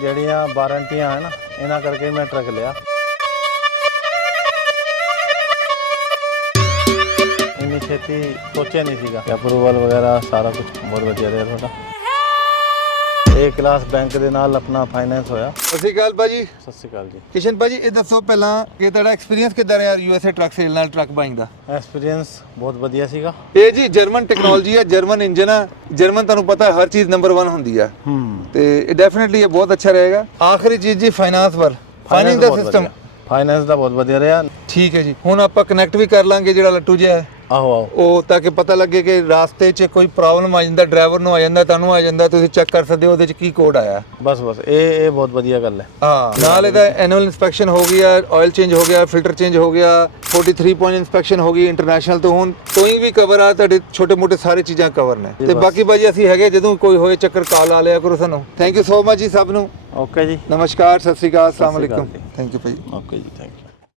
ਜਿਹੜੀਆਂ ਵਾਰੰਟੀਆਂ ਹੈ ਨਾ ਇਹਨਾਂ ਕਰਕੇ ਮੈਂ ਟਰੱਕ ਲਿਆ। ਇੰਨੀ ਛੇਤੀ ਸੋਚਿਆ ਨਹੀਂ ਸੀਗਾ। ਅਪਰੂਵਲ ਵਗੈਰਾ ਸਾਰਾ ਕੁਝ ਬਹੁਤ ਵਧੀਆ ਰਿਹਾ ਤੁਹਾਡਾ। A ਕਲਾਸ ਬੈਂਕ ਦੇ ਨਾਲ ਆਪਣਾ ਫਾਈਨੈਂਸ ਹੋਇਆ। ਸਤਿ ਸ਼੍ਰੀ ਅਕਾਲ ਭਾਜੀ। ਸਤਿ ਸ਼੍ਰੀ ਅਕਾਲ ਜੀ। ਕਿਸ਼ਨ ਭਾਜੀ ਇਹ ਦੱਸੋ ਪਹਿਲਾਂ ਕਿ ਤੁਹਾਡਾ ਐਕਸਪੀਰੀਅੰਸ ਕਿੱਦਾਂ ਰਿਹਾ USA ਟਰੱਕ ਸੇਲ ਨਾਲ ਟਰੱਕ ਬਾਇੰਗ ਦਾ? ਐਕਸਪੀਰੀਅੰਸ ਬਹੁਤ ਵਧੀਆ ਸੀਗਾ। ਇਹ ਜੀ ਜਰਮਨ ਟੈਕਨੋਲੋਜੀ ਹੈ, ਜਰਮਨ ਇੰਜਨ ਹੈ। ਜਰਮਨ ਤੁਹਾਨੂੰ ਪਤਾ ਹਰ ਚੀਜ਼ ਨੰਬਰ 1 ਹੁੰਦੀ ਹੈ ਤੇ ਇਹ ਡੈਫੀਨਿਟਲੀ ਇਹ ਬਹੁਤ ਅੱਛਾ ਰਹੇਗਾ। ਆਖਰੀ ਚੀਜ਼ ਜੀ ਫਾਈਨਾਂਸ ਫਾਈਨਿੰਗ ਦਾ ਸਿਸਟਮ। ਫਾਈਨੈਂਸ ਦਾ ਬਹੁਤ ਵਧੀਆ ਰਿਹਾ। ਠੀਕ ਹੈ ਜੀ। ਹੁਣ ਆਪਾਂ ਕਨੈਕਟ ਵੀ ਕਰ ਲਾਂਗੇ ਜਿਹੜਾ ਲੱਟੂ ਜਿਹਾ ਹੈ ਆਹੋ ਆਹੋ ਉਹ, ਤਾਂ ਕਿ ਪਤਾ ਲੱਗੇ ਕਿ ਰਾਸਤੇ 'ਚ ਕੋਈ ਪ੍ਰੋਬਲਮ ਆ ਜਾਂਦਾ, ਡਰਾਈਵਰ ਨੂੰ ਆ ਜਾਂਦਾ, ਤੁਹਾਨੂੰ ਆ ਜਾਂਦਾ, ਤੁਸੀਂ ਚੈੱਕ ਕਰ ਸਕਦੇ ਹੋ ਉਹਦੇ 'ਚ ਕੀ ਕੋਡ ਆਇਆ। ਬਸ ਇਹ ਬਹੁਤ ਵਧੀਆ ਗੱਲ ਹੈ। ਹਾਂ, ਨਾਲ ਇਹਦਾ ਐਨੂਅਲ ਇਨਸਪੈਕਸ਼ਨ ਹੋ ਗਿਆ, ਆਇਲ ਚੇਂਜ ਹੋ ਗਿਆ, ਫਿਲਟਰ ਚੇਂਜ ਹੋ ਗਿਆ, 43 ਪੁਆਇੰਟ ਇਨਸਪੈਕਸ਼ਨ ਹੋ ਗਈ ਇੰਟਰਨੈਸ਼ਨਲ ਤੋਂ। ਹੁਣ ਟੋਇੰਗ ਵੀ ਕਵਰ ਆ, ਤੁਹਾਡੇ ਛੋਟੇ ਮੋਟੇ ਸਾਰੇ ਚੀਜ਼ਾਂ ਕਵਰ ਨੇ। ਤੇ ਬਾਕੀ ਭਾਜੀ ਅਸੀਂ ਹੈਗੇ, ਜਦੋਂ ਕੋਈ ਹੋਏ ਚੱਕਰ ਕਾਲ ਆ ਲਿਆ ਕਰੋ ਸਾਨੂੰ। ਥੈਂਕ ਯੂ ਸੋ ਮਚ ਜੀ ਸਭ ਨੂੰ। ਓਕੇ ਜੀ, ਨਮਸਕਾਰ, ਸਤਿ ਸ਼੍ਰੀ ਅਕਾਲ, ਅਸਲਾਮ ਅਲੈਕੁਮ। ਥੈਂਕ ਯੂ ਭਾਜੀ। ਓਕੇ ਜੀ, ਥੈਂਕ ਯੂ।